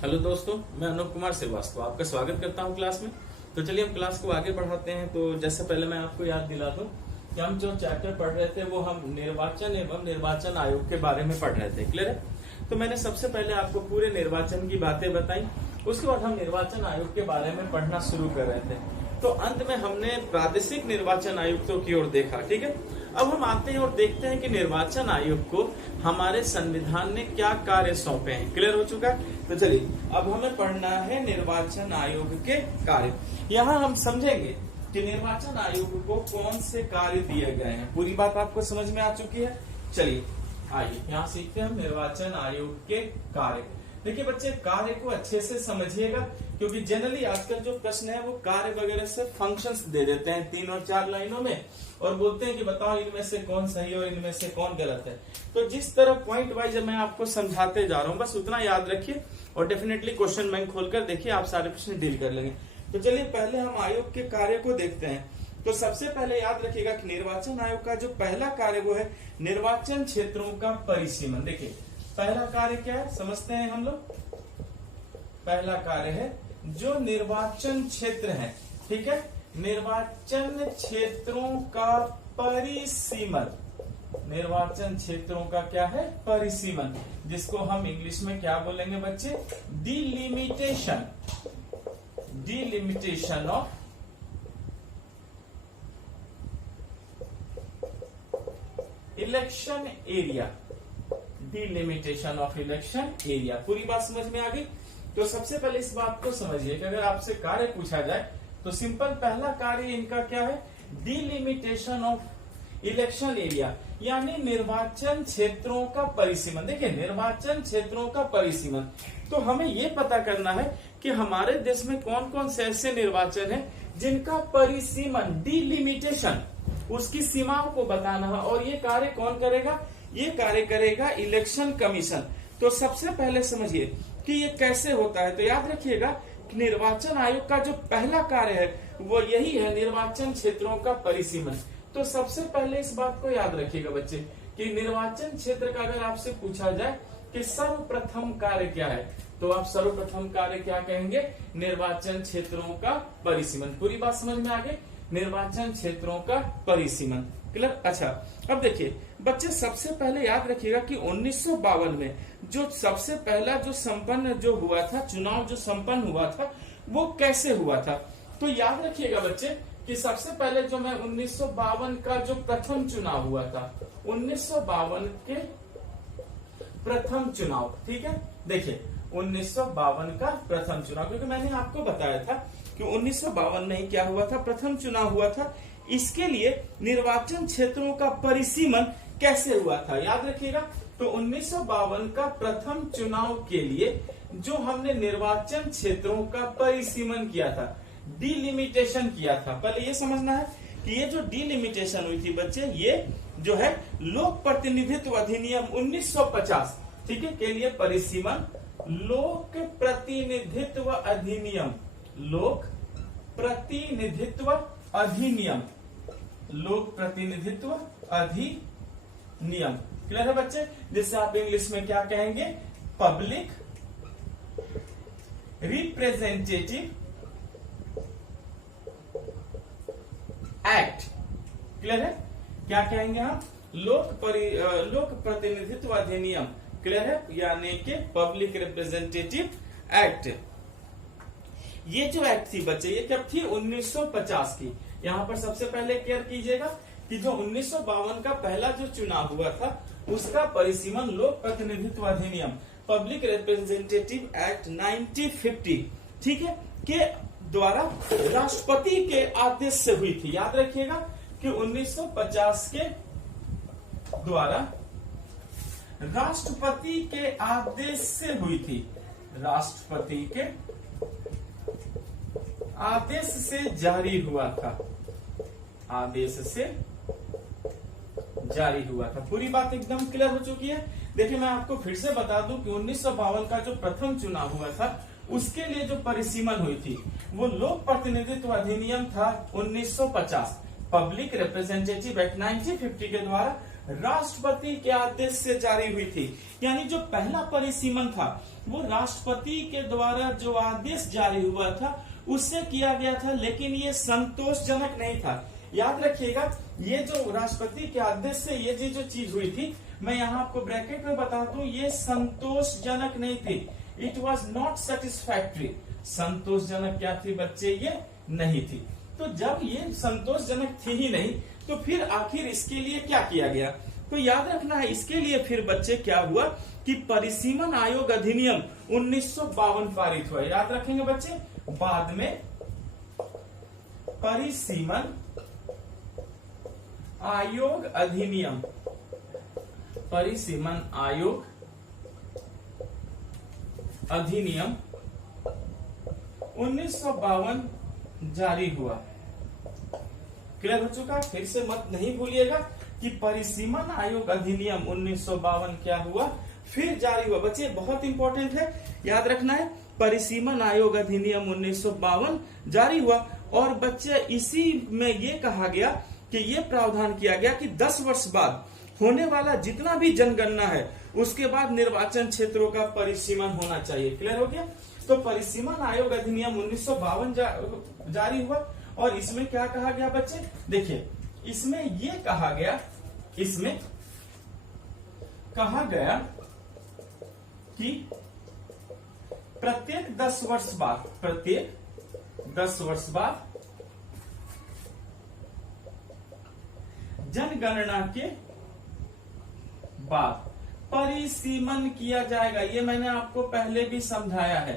Hello दोस्तों, मैं अनूप कुमार श्रीवास्तव आपका स्वागत करता हूं क्लास में। तो चलिए हम क्लास को आगे बढ़ाते हैं। तो जैसे पहले मैं आपको याद दिला दूं कि हम जो चैप्टर पढ़ रहे थे वो हम निर्वाचन एवं निर्वाचन आयोग के बारे में पढ़ रहे थे। क्लियर है? तो मैंने सबसे पहले आपको पूरे निर्वाचन की बातें बताई, उसके बाद हम निर्वाचन आयोग के बारे में पढ़ना शुरू कर रहे थे। तो अंत में हमने प्रादेशिक निर्वाचन आयुक्तों की ओर देखा। ठीक है, अब हम आते हैं और देखते हैं कि निर्वाचन आयोग को हमारे संविधान ने क्या कार्य सौंपे हैं। क्लियर हो चुका है? तो चलिए अब हमें पढ़ना है निर्वाचन आयोग के कार्य। यहाँ हम समझेंगे कि निर्वाचन आयोग को कौन से कार्य दिए गए हैं। पूरी बात आपको समझ में आ चुकी है। चलिए आइए यहाँ सीखते हैं हम निर्वाचन आयोग के कार्य। देखिए बच्चे, कार्य को अच्छे से समझिएगा, क्योंकि जनरली आजकल जो प्रश्न है वो कार्य वगैरह से फंक्शंस दे देते हैं 3 और 4 लाइनों में, और बोलते हैं कि बताओ इनमें से कौन सही और इनमें से कौन गलत है। तो जिस तरह पॉइंट वाइज मैं आपको समझाते जा रहा हूँ, बस उतना याद रखिए और डेफिनेटली क्वेश्चन बैंक खोलकर देखिए, आप सारे प्रश्न डील कर लेंगे। तो चलिए पहले हम आयोग के कार्य को देखते हैं। तो सबसे पहले याद रखिएगा कि निर्वाचन आयोग का जो पहला कार्य वो है निर्वाचन क्षेत्रों का परिसीमन। देखिए पहला कार्य क्या है समझते हैं हम लोग। पहला कार्य है जो निर्वाचन क्षेत्र है, ठीक है, निर्वाचन क्षेत्रों का परिसीमन। निर्वाचन क्षेत्रों का क्या है? परिसीमन, जिसको हम इंग्लिश में क्या बोलेंगे बच्चे? Delimitation. Delimitation of election area. Delimitation of election area. पूरी बात समझ में आ गई? तो सबसे पहले इस बात को समझिए कि अगर आपसे कार्य पूछा जाए तो सिंपल पहला कार्य इनका क्या है? डिलिमिटेशन ऑफ इलेक्शन एरिया, यानी निर्वाचन क्षेत्रों का परिसीमन। देखिए निर्वाचन क्षेत्रों का परिसीमन, तो हमें यह पता करना है कि हमारे देश में कौन कौन से ऐसे निर्वाचन है जिनका परिसीमन, डिलिमिटेशन, उसकी सीमाओं को बताना है। और ये कार्य कौन करेगा? ये कार्य करेगा इलेक्शन कमीशन। तो सबसे पहले समझिए कि ये कैसे होता है। तो याद रखिएगा कि निर्वाचन आयोग का जो पहला कार्य है वो यही है, निर्वाचन क्षेत्रों का परिसीमन। तो सबसे पहले इस बात को याद रखिएगा बच्चे कि निर्वाचन क्षेत्र का अगर आपसे पूछा जाए कि सर्वप्रथम कार्य क्या है, तो आप सर्वप्रथम कार्य क्या कहेंगे? निर्वाचन क्षेत्रों का परिसीमन। पूरी बात समझ में आ गई? निर्वाचन क्षेत्रों का परिसीमन। क्लियर? अच्छा, अब देखिए बच्चे, सबसे पहले याद रखिएगा कि 1952 में जो सबसे पहला जो संपन्न जो हुआ था, चुनाव जो संपन्न हुआ था, वो कैसे हुआ था? तो याद रखिएगा बच्चे कि सबसे पहले जो मैं 1952 का जो प्रथम चुनाव हुआ था, 1952 के प्रथम चुनाव, ठीक है, देखिए 1952 का प्रथम चुनाव, क्योंकि मैंने आपको बताया था कि 1952 में क्या हुआ था? प्रथम चुनाव हुआ था। इसके लिए निर्वाचन क्षेत्रों का परिसीमन कैसे हुआ था याद रखिएगा। तो 1952 का प्रथम चुनाव के लिए जो हमने निर्वाचन क्षेत्रों का परिसीमन किया था, डिलिमिटेशन किया था, पहले ये समझना है कि ये जो डिलिमिटेशन हुई थी बच्चे, ये जो है लोक प्रतिनिधित्व अधिनियम 1950, ठीक है, के लिए परिसीमन लोक प्रतिनिधित्व अधिनियम, लोक प्रतिनिधित्व अधिनियम, लोक प्रतिनिधित्व अधिनियम। क्लियर है बच्चे? जिससे आप इंग्लिश में क्या कहेंगे? Public representative act. क्लियर है? क्या कहेंगे हम? लोक प्रतिनिधित्व अधिनियम। क्लियर है? यानी कि पब्लिक रिप्रेजेंटेटिव एक्ट। ये जो एक्ट थी बच्चे, ये कब थी? 1950 की। यहाँ पर सबसे पहले केयर कीजिएगा कि जो 1952 का पहला जो चुनाव हुआ था उसका परिसीमन लोक प्रतिनिधित्व अधिनियम, पब्लिक रिप्रेजेंटेटिव एक्ट 1950, ठीक है, के द्वारा राष्ट्रपति के आदेश से हुई थी। याद रखिएगा कि 1950 के द्वारा राष्ट्रपति के आदेश से हुई थी। राष्ट्रपति के आदेश से जारी हुआ था। आदेश से जारी हुआ था। पूरी बात एकदम क्लियर हो चुकी है। देखिए मैं आपको फिर से बता दूं कि 1952 का जो प्रथम चुनाव हुआ था उसके लिए जो परिसीमन हुई थी वो लोक प्रतिनिधित्व अधिनियम था 1950, पब्लिक रिप्रेजेंटेटिव एक्ट 1950 के द्वारा राष्ट्रपति के आदेश से जारी हुई थी। यानी जो पहला परिसीमन था वो राष्ट्रपति के द्वारा जो आदेश जारी हुआ था उससे किया गया था, लेकिन ये संतोषजनक नहीं था। याद रखिएगा, ये जो राष्ट्रपति के आदेश से ये जो चीज हुई थी, मैं यहाँ आपको ब्रैकेट में बता दूं, ये संतोषजनक नहीं थी। It was not satisfactory. संतोषजनक क्या थी बच्चे? ये नहीं थी। तो जब ये संतोषजनक थी ही नहीं, तो फिर आखिर इसके लिए क्या किया गया? तो याद रखना है, इसके लिए फिर बच्चे क्या हुआ कि परिसीमन आयोग अधिनियम 1952 पारित हुआ। याद रखेंगे बच्चे, बाद में परिसीमन आयोग अधिनियम, परिसीमन आयोग अधिनियम 1952 जारी हुआ। क्लियर हो चुका? फिर से मत नहीं भूलिएगा कि परिसीमन आयोग अधिनियम 1952 क्या हुआ? फिर जारी हुआ। बच्चे बहुत इंपॉर्टेंट है, याद रखना है, परिसीमन आयोग अधिनियम 1952 जारी हुआ। और बच्चे इसी में ये कहा गया कि ये प्रावधान किया गया कि 10 वर्ष बाद होने वाला जितना भी जनगणना है उसके बाद निर्वाचन क्षेत्रों का परिसीमन होना चाहिए। क्लियर हो गया? तो परिसीमन आयोग अधिनियम 1952 जारी हुआ। और इसमें क्या कहा गया बच्चे? देखिए, इसमें ये कहा गया, इसमें कहा गया कि प्रत्येक 10 वर्ष बाद, प्रत्येक 10 वर्ष बाद जनगणना के बाद परिसीमन किया जाएगा। ये मैंने आपको पहले भी समझाया है,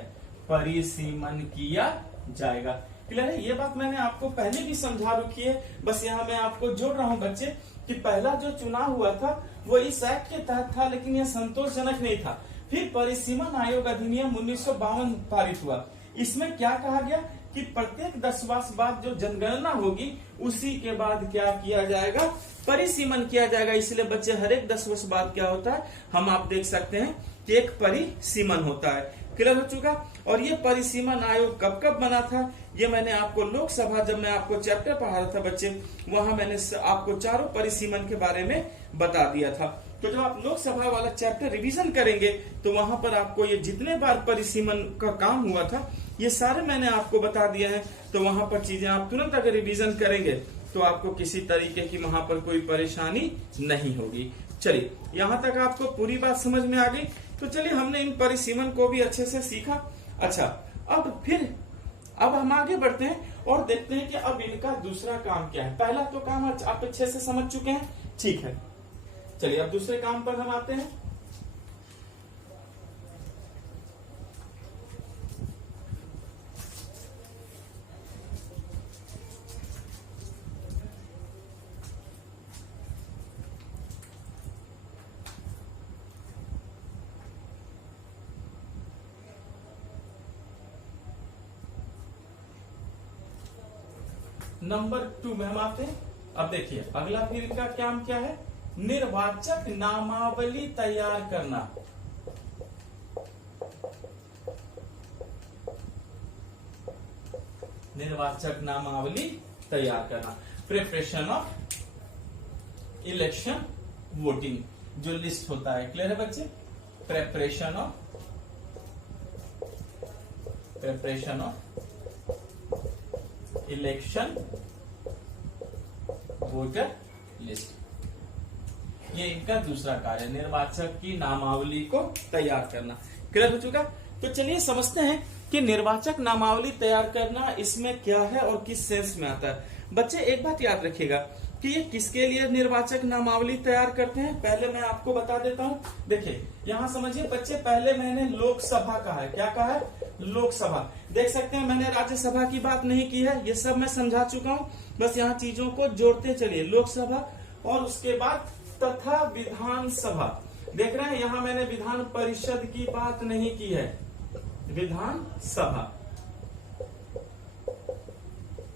परिसीमन किया जाएगा। क्लियर है? ये बात मैंने आपको पहले भी समझा रखी है, बस यहाँ मैं आपको जोड़ रहा हूँ बच्चे कि पहला जो चुनाव हुआ था वो इस एक्ट के तहत था, लेकिन यह संतोषजनक नहीं था। फिर परिसीमन आयोग अधिनियम 1952 पारित हुआ। इसमें क्या कहा गया कि प्रत्येक 10 वर्ष बाद जो जनगणना होगी उसी के बाद क्या किया जाएगा? परिसीमन किया जाएगा। इसलिए बच्चे हर एक 10 वर्ष बाद क्या होता है, हम आप देख सकते हैं कि एक परिसीमन होता है। क्लियर हो चुका? और ये परिसीमन आयोग कब कब बना था, ये मैंने आपको लोकसभा, जब मैं आपको चैप्टर पढ़ा रहा था बच्चे, वहां मैंने आपको चारों परिसीमन के बारे में बता दिया था। तो जब आप लोकसभा वाला चैप्टर रिवीजन करेंगे तो वहां पर आपको ये जितने बार परिसीमन का काम हुआ था ये सारे मैंने आपको बता दिया है। तो वहां पर चीजें आप तुरंत अगर रिवीजन करेंगे तो आपको किसी तरीके की वहां पर कोई परेशानी नहीं होगी। चलिए, यहाँ तक आपको पूरी बात समझ में आ गई। तो चलिए, हमने इन परिसीमन को भी अच्छे से सीखा। अच्छा, अब हम आगे बढ़ते हैं और देखते हैं कि अब इनका दूसरा काम क्या है। पहला तो काम आप अच्छे से समझ चुके हैं, ठीक है। चलिए, अब दूसरे काम पर हम आते हैं। नंबर 2 में हम आते हैं। अब देखिए, अगला फिर इनका काम क्या है? निर्वाचक नामावली तैयार करना। निर्वाचक नामावली तैयार करना, प्रिपरेशन ऑफ इलेक्शन वोटिंग जो लिस्ट होता है। क्लियर है बच्चे? Preparation of election voter list, ये इनका दूसरा कार्य, निर्वाचक की नामावली को तैयार करना। क्लियर हो चुका? तो चलिए समझते हैं कि निर्वाचक नामावली तैयार करना इसमें क्या है और किस सेंस में आता है। बच्चे एक बात याद रखिएगा कि ये किसके लिए निर्वाचक नामावली तैयार करते हैं, पहले मैं आपको बता देता हूँ। देखिए, यहाँ समझिए बच्चे, पहले मैंने लोकसभा कहा है। क्या कहा है? लोकसभा। देख सकते हैं मैंने राज्यसभा की बात नहीं की है, ये सब मैं समझा चुका हूँ। बस यहाँ चीजों को जोड़ते चलिए। लोकसभा और उसके बाद तथा विधानसभा। देख रहे हैं, यहाँ मैंने विधान परिषद की बात नहीं की है, विधानसभा।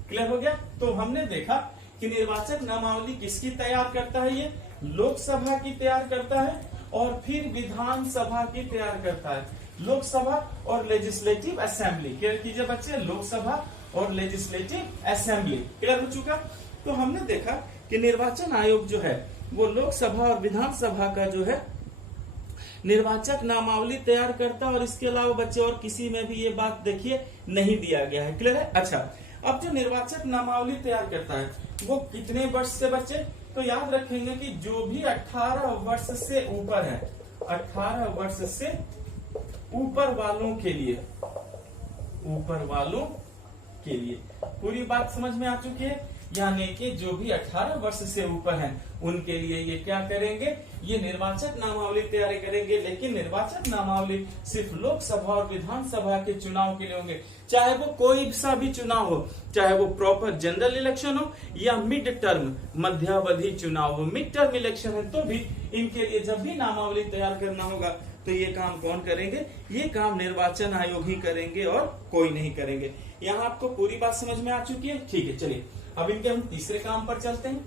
क्लियर हो गया? तो हमने देखा कि निर्वाचक नामावली किसकी तैयार करता है? ये लोकसभा की तैयार करता है और फिर विधानसभा की तैयार करता है। लोकसभा और लेजिस्लेटिव असेंबली। क्लियर कीजिए बच्चे, लोकसभा और लेजिस्लेटिव असेंबली। क्लियर हो चुका? तो हमने देखा कि निर्वाचन आयोग जो है वो लोकसभा और विधानसभा का जो है निर्वाचक नामावली तैयार करता है, और इसके अलावा बच्चे और किसी में भी ये बात देखिए नहीं दिया गया है। क्लियर है? अच्छा, अब जो निर्वाचक नामावली तैयार करता है वो कितने वर्ष से बच्चे, तो याद रखेंगे कि जो भी 18 वर्ष से ऊपर है, 18 वर्ष से ऊपर वालों के लिए, ऊपर वालों के लिए पूरी बात समझ में आ चुकी है। यानी कि जो भी 18 वर्ष से ऊपर हैं उनके लिए ये क्या करेंगे, ये निर्वाचक नामावली तैयार करेंगे। लेकिन निर्वाचक नामावली सिर्फ लोकसभा और विधानसभा के चुनाव के लिए होंगे, चाहे वो कोई सा भी चुनाव हो, चाहे वो प्रॉपर जनरल इलेक्शन हो या मिड टर्म मध्यावधि चुनाव हो। मिड टर्म इलेक्शन है तो भी इनके लिए जब भी नामावली तैयार करना होगा तो ये काम कौन करेंगे, ये काम निर्वाचन आयोग ही करेंगे और कोई नहीं करेंगे। यहाँ आपको पूरी बात समझ में आ चुकी है? ठीक है, चलिए अब इनके हम तीसरे काम पर चलते हैं।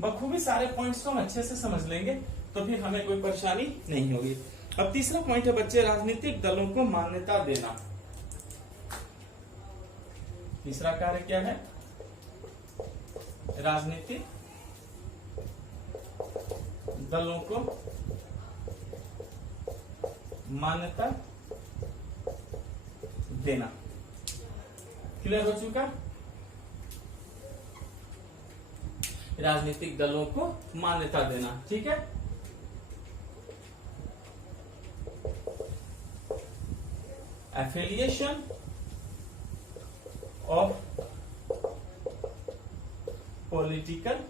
बखूबी सारे पॉइंट्स को हम अच्छे से समझ लेंगे तो फिर हमें कोई परेशानी नहीं होगी। अब तीसरा पॉइंट है बच्चे, राजनीतिक दलों को मान्यता देना। तीसरा कार्य क्या है, राजनीतिक दलों को मान्यता देना। क्लियर हो चुका? राजनीतिक दलों को मान्यता देना, ठीक है। Affiliation of political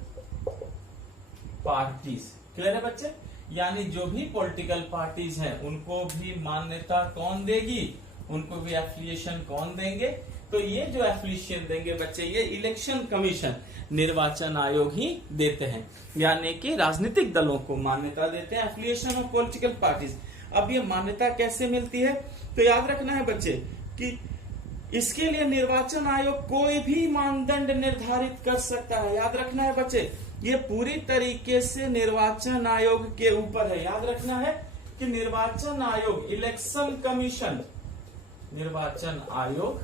parties. Clear है बच्चे? यानी जो भी पॉलिटिकल पार्टीज हैं उनको भी मान्यता कौन देगी, उनको भी एफिलिएशन कौन देंगे, तो ये जो एफिलिएशन देंगे बच्चे ये इलेक्शन कमीशन निर्वाचन आयोग ही देते हैं। यानी कि राजनीतिक दलों को मान्यता देते हैं, एफिलिएशन ऑफ पॉलिटिकल पार्टीज। अब ये मान्यता कैसे मिलती है, तो याद रखना है बच्चे कि इसके लिए निर्वाचन आयोग कोई भी मानदंड निर्धारित कर सकता है। याद रखना है बच्चे, ये पूरी तरीके से निर्वाचन आयोग के ऊपर है। याद रखना है कि निर्वाचन आयोग, इलेक्शन कमीशन, निर्वाचन आयोग,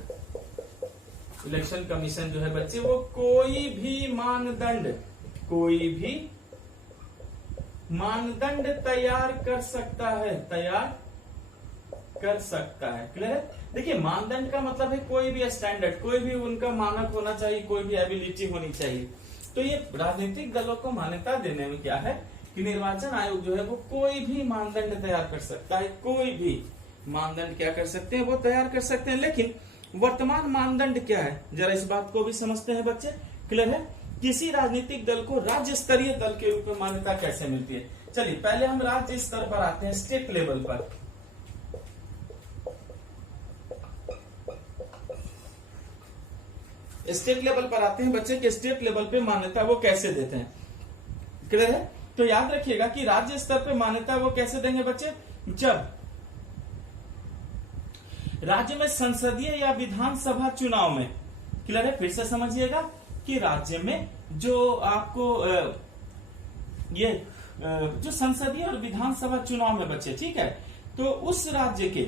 इलेक्शन कमीशन जो है बच्चे वो कोई भी मानदंड तैयार कर सकता है, तैयार कर सकता है। क्लियर है? देखिए मानदंड का मतलब है कोई भी स्टैंडर्ड, कोई भी उनका मानक होना चाहिए, कोई भी एबिलिटी होनी चाहिए। तो ये राजनीतिक दलों को मान्यता देने में क्या है कि निर्वाचन आयोग जो है वो कोई भी मानदंड तैयार कर सकता है, कोई भी मानदंड क्या कर सकते हैं, वो तैयार कर सकते हैं। लेकिन वर्तमान मानदंड क्या है, जरा इस बात को भी समझते हैं बच्चे। क्लियर है? किसी राजनीतिक दल को राज्य स्तरीय दल के रूप में मान्यता कैसे मिलती है, चलिए पहले हम राज्य स्तर पर आते हैं, स्टेट लेवल पर। स्टेट लेवल पर आते हैं बच्चे कि स्टेट लेवल पे मान्यता वो कैसे देते हैं। क्लियर है? तो याद रखिएगा कि राज्य स्तर पे मान्यता वो कैसे देंगे बच्चे, जब राज्य में संसदीय या विधानसभा चुनाव में, क्लियर है, फिर से समझिएगा कि राज्य में जो आपको ये जो संसदीय और विधानसभा चुनाव में बच्चे, ठीक है, तो उस राज्य के,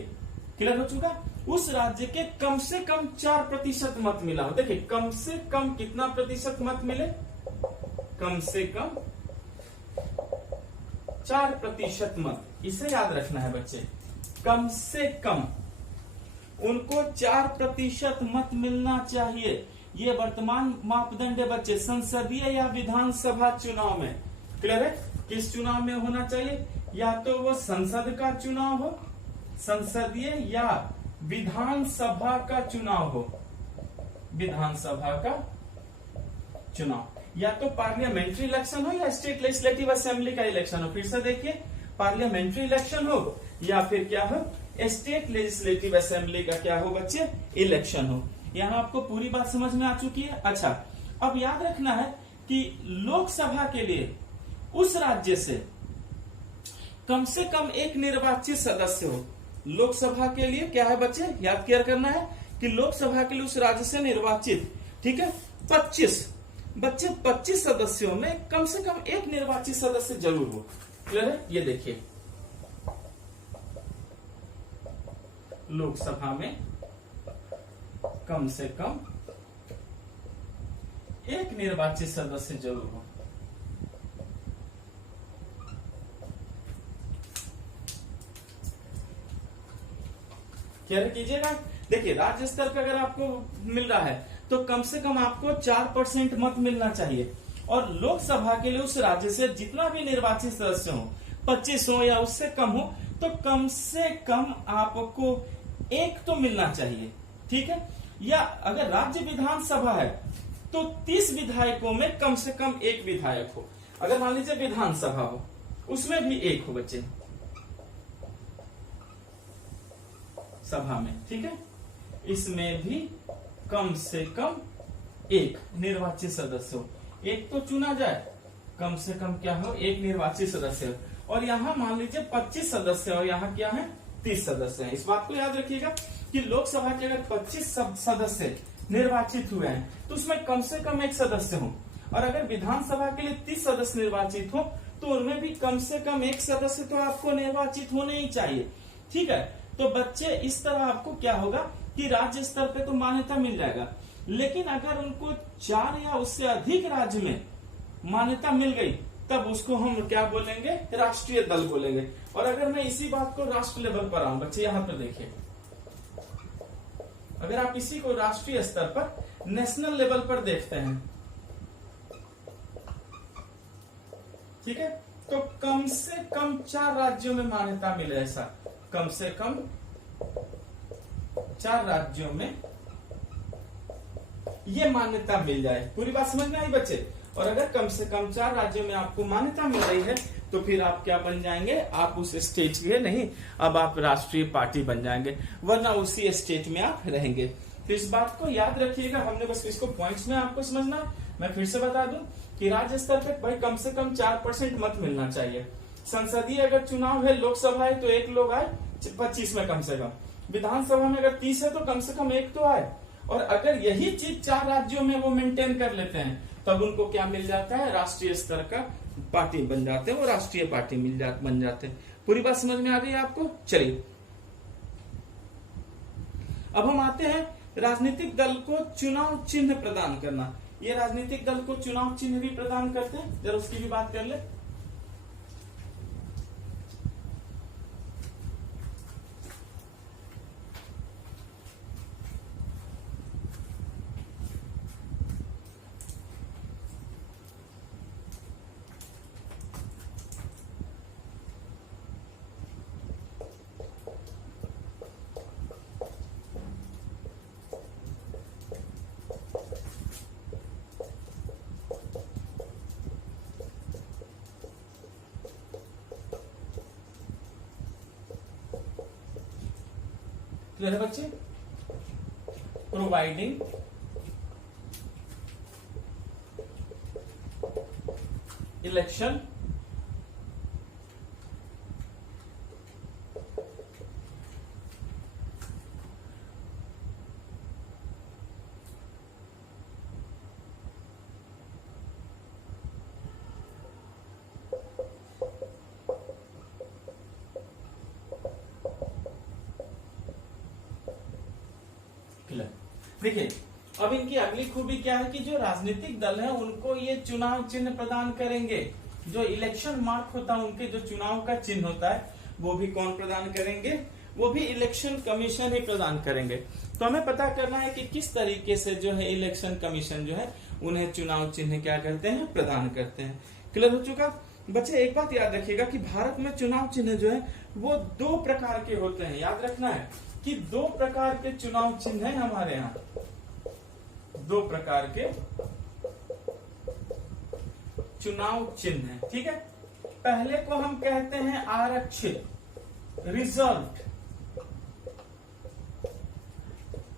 क्लियर हो चुका, उस राज्य के कम से कम 4% मत मिला हो। देखिए कम से कम कितना प्रतिशत मत मिले, कम से कम 4% मत, इसे याद रखना है बच्चे। कम से कम उनको 4% मत मिलना चाहिए, ये वर्तमान मापदंड है बच्चे संसदीय या विधानसभा चुनाव में। क्लियर है? किस चुनाव में होना चाहिए, या तो वो संसद का चुनाव हो, संसदीय या विधानसभा का चुनाव हो, विधानसभा का चुनाव, या तो पार्लियामेंट्री इलेक्शन हो या स्टेट लेजिस्लेटिव असेंबली का इलेक्शन हो। फिर से देखिए, पार्लियामेंट्री इलेक्शन हो या फिर क्या हो, स्टेट लेजिस्लेटिव असेंबली का क्या हो बच्चे, इलेक्शन हो। यहाँ आपको पूरी बात समझ में आ चुकी है। अच्छा, अब याद रखना है कि लोकसभा के लिए उस राज्य से कम एक निर्वाचित सदस्य हो। लोकसभा के लिए क्या है बच्चे, याद क्लियर करना है कि लोकसभा के लिए उस राज्य से निर्वाचित, ठीक है, 25 सदस्यों में कम से कम एक निर्वाचित सदस्य जरूर हो। क्लियर है? ये देखिए लोकसभा में कम से कम एक निर्वाचित सदस्य जरूर हो। क्या कीजिएगा, देखिए राज्य स्तर पे अगर आपको मिल रहा है तो कम से कम आपको 4% मत मिलना चाहिए, और लोकसभा के लिए उस राज्य से जितना भी निर्वाचित सदस्य हो, 25 हो या उससे कम हो, तो कम से कम आपको एक तो मिलना चाहिए, ठीक है। या अगर राज्य विधानसभा है तो 30 विधायकों में कम से कम एक विधायक हो। अगर मान लीजिए विधानसभा हो उसमें भी एक हो बच्चे सभा में, ठीक है, इसमें भी कम से कम एक निर्वाचित सदस्य हो, एक तो चुना जाए, कम से कम क्या हो, एक निर्वाचित सदस्य हो। और यहाँ मान लीजिए 25 सदस्य और यहाँ क्या है 30 सदस्य हैं। इस बात को याद रखिएगा कि लोकसभा के अगर 25 सदस्य निर्वाचित हुए हैं तो उसमें कम से कम एक सदस्य हो, और अगर विधानसभा के लिए 30 सदस्य निर्वाचित हो तो उनमें भी कम से कम एक सदस्य तो आपको निर्वाचित होने ही चाहिए, ठीक है। तो बच्चे इस तरह आपको क्या होगा कि राज्य स्तर पे तो मान्यता मिल जाएगा, लेकिन अगर उनको 4 या उससे अधिक राज्य में मान्यता मिल गई तब उसको हम क्या बोलेंगे, राष्ट्रीय दल बोलेंगे। और अगर मैं इसी बात को राष्ट्र लेवल पर आऊं बच्चे, यहां पर देखिए, अगर आप इसी को राष्ट्रीय स्तर पर नेशनल लेवल पर देखते हैं, ठीक है, तो कम से कम 4 राज्यों में मान्यता मिले, ऐसा कम से कम 4 राज्यों में ये मान्यता मिल जाए। पूरी बात समझ में आई बच्चे। और अगर कम से कम 4 राज्यों में आपको मान्यता मिल रही है तो फिर आप क्या बन जाएंगे, आप उस स्टेट के नहीं, अब आप राष्ट्रीय पार्टी बन जाएंगे, वरना उसी स्टेट में आप रहेंगे। तो इस बात को याद रखिएगा, हमने बस इसको पॉइंट्स में आपको समझना है। मैं फिर से बता दूं कि राज्य स्तर पे भाई कम से कम 4% मत मिलना चाहिए। संसदीय अगर चुनाव है, लोकसभा है, तो 1 लोग आए 25 में कम से कम। विधानसभा में अगर 30 है तो कम से कम 1 तो आए। और अगर यही चीज 4 राज्यों में वो मेंटेन कर लेते हैं तब उनको क्या मिल जाता है, राष्ट्रीय स्तर का पार्टी बन जाते हैं, वो राष्ट्रीय पार्टी बन जाते हैं। पूरी बात समझ में आ गई आपको। चलिए अब हम आते हैं राजनीतिक दल को चुनाव चिन्ह प्रदान करना। ये राजनीतिक दल को चुनाव चिन्ह भी प्रदान करते हैं, जरा उसकी भी बात कर ले। क्लियर है बच्चे। प्रोवाइडिंग इलेक्शन देखिए, अब इनकी अगली खूबी क्या है कि जो राजनीतिक दल है उनको ये चुनाव चिन्ह प्रदान करेंगे। जो इलेक्शन मार्क होता है, उनके जो चुनाव का चिन्ह होता है, वो भी कौन प्रदान करेंगे, वो भी इलेक्शन कमीशन ही प्रदान करेंगे। तो हमें पता करना है कि किस तरीके से जो है इलेक्शन कमीशन जो है उन्हें चुनाव चिन्ह क्या करते हैं, प्रदान करते हैं। क्लियर हो चुका बच्चे। एक बात याद रखिएगा कि भारत में चुनाव चिन्ह जो है वो 2 प्रकार के होते हैं। याद रखना है कि 2 प्रकार के चुनाव चिन्ह हैं हमारे यहाँ, 2 प्रकार के चुनाव चिन्ह हैं, ठीक है। पहले को हम कहते हैं आरक्षित, रिजर्व्ड,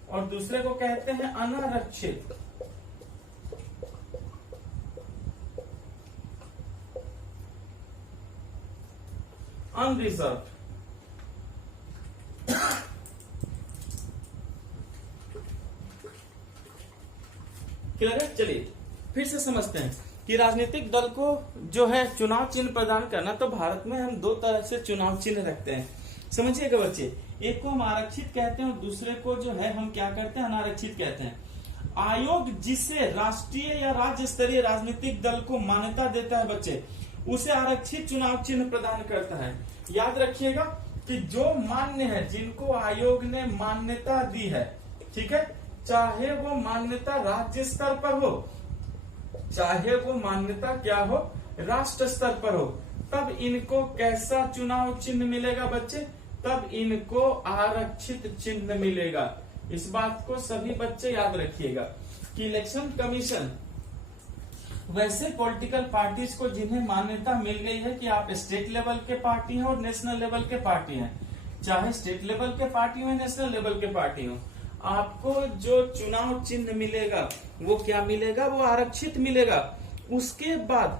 और दूसरे को कहते हैं अनारक्षित, अनरिजर्व्ड। क्लियर है। चलिए फिर से समझते हैं कि राजनीतिक दल को जो है चुनाव चिन्ह प्रदान करना, तो भारत में हम 2 तरह से चुनाव चिन्ह रखते हैं, समझिएगा बच्चे। एक को हम आरक्षित कहते हैं और दूसरे को जो है हम क्या कहते हैं, अनारक्षित कहते हैं। आयोग जिसे राष्ट्रीय या राज्य स्तरीय राजनीतिक दल को मान्यता देता है बच्चे, उसे आरक्षित चुनाव चिन्ह प्रदान करता है। याद रखिएगा कि जो मान्य है, जिनको आयोग ने मान्यता दी है, ठीक है, चाहे वो मान्यता राज्य स्तर पर हो, चाहे वो मान्यता क्या हो, राष्ट्र स्तर पर हो, तब इनको कैसा चुनाव चिन्ह मिलेगा बच्चे? तब इनको आरक्षित चिन्ह मिलेगा। इस बात को सभी बच्चे याद रखिएगा कि इलेक्शन कमीशन वैसे पॉलिटिकल पार्टीज को जिन्हें मान्यता मिल गई है कि आप स्टेट लेवल के पार्टी हैं और नेशनल लेवल के पार्टी हैं, चाहे स्टेट लेवल के पार्टी हो नेशनल लेवल के पार्टी हो, आपको जो चुनाव चिन्ह मिलेगा वो क्या मिलेगा? वो आरक्षित मिलेगा। उसके बाद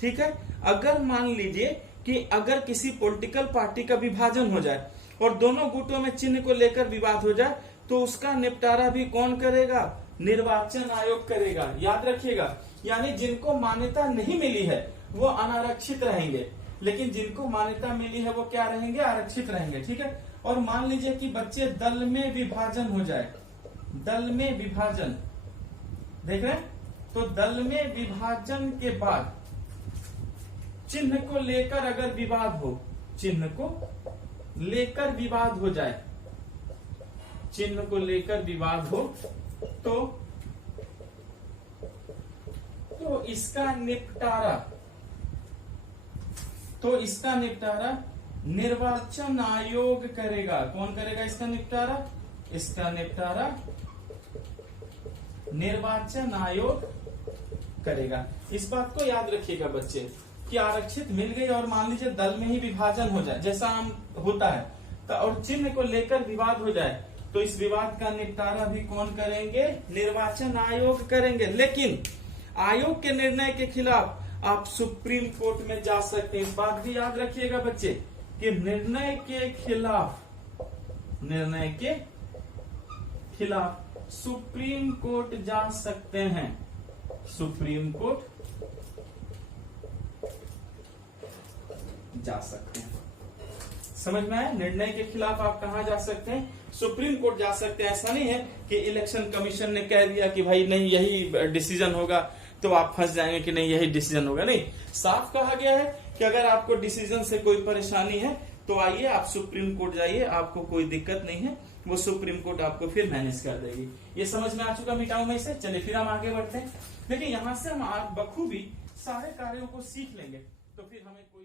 ठीक है, अगर मान लीजिए कि अगर किसी पॉलिटिकल पार्टी का विभाजन हो जाए और दोनों गुटों में चिन्ह को लेकर विवाद हो जाए, तो उसका निपटारा भी कौन करेगा? निर्वाचन आयोग करेगा। याद रखिएगा, यानी जिनको मान्यता नहीं मिली है वो अनारक्षित रहेंगे, लेकिन जिनको मान्यता मिली है वो क्या रहेंगे? आरक्षित रहेंगे। ठीक है, और मान लीजिए कि बच्चे दल में विभाजन हो जाए, दल में विभाजन देख रहे हैं, तो दल में विभाजन के बाद चिन्ह को लेकर अगर विवाद हो, चिन्ह को लेकर विवाद हो जाए, चिन्ह को लेकर विवाद हो तो इसका निपटारा निर्वाचन आयोग करेगा। कौन करेगा इसका निपटारा? इसका निपटारा निर्वाचन आयोग करेगा। इस बात को याद रखिएगा बच्चे कि आरक्षित मिल गई और मान लीजिए दल में ही विभाजन हो जाए, जैसा आम होता है, तो और चिन्ह को लेकर विवाद हो जाए, तो इस विवाद का निपटारा भी कौन करेंगे? निर्वाचन आयोग करेंगे। लेकिन आयोग के निर्णय के खिलाफ आप सुप्रीम कोर्ट में जा सकते हैं। इस बात भी याद रखिएगा बच्चे कि निर्णय के खिलाफ सुप्रीम कोर्ट जा सकते हैं। सुप्रीम कोर्ट जा सकते हैं। समझ में आया? निर्णय के खिलाफ आप कहां जा सकते हैं? सुप्रीम कोर्ट जा सकते हैं। ऐसा नहीं है कि इलेक्शन कमीशन ने कह दिया कि भाई नहीं यही डिसीजन होगा तो आप फंस जाएंगे कि नहीं यही डिसीजन होगा। नहीं, साफ कहा गया है कि अगर आपको डिसीजन से कोई परेशानी है तो आइए आप सुप्रीम कोर्ट जाइए, आपको कोई दिक्कत नहीं है, वो सुप्रीम कोर्ट आपको फिर मैनेज कर देगी। ये समझ में आ चुका मिटाऊ में से? चलिए फिर हम आगे बढ़ते हैं। देखिए यहाँ से हम बखूबी सारे कार्यों को सीख लेंगे तो फिर हमें कोई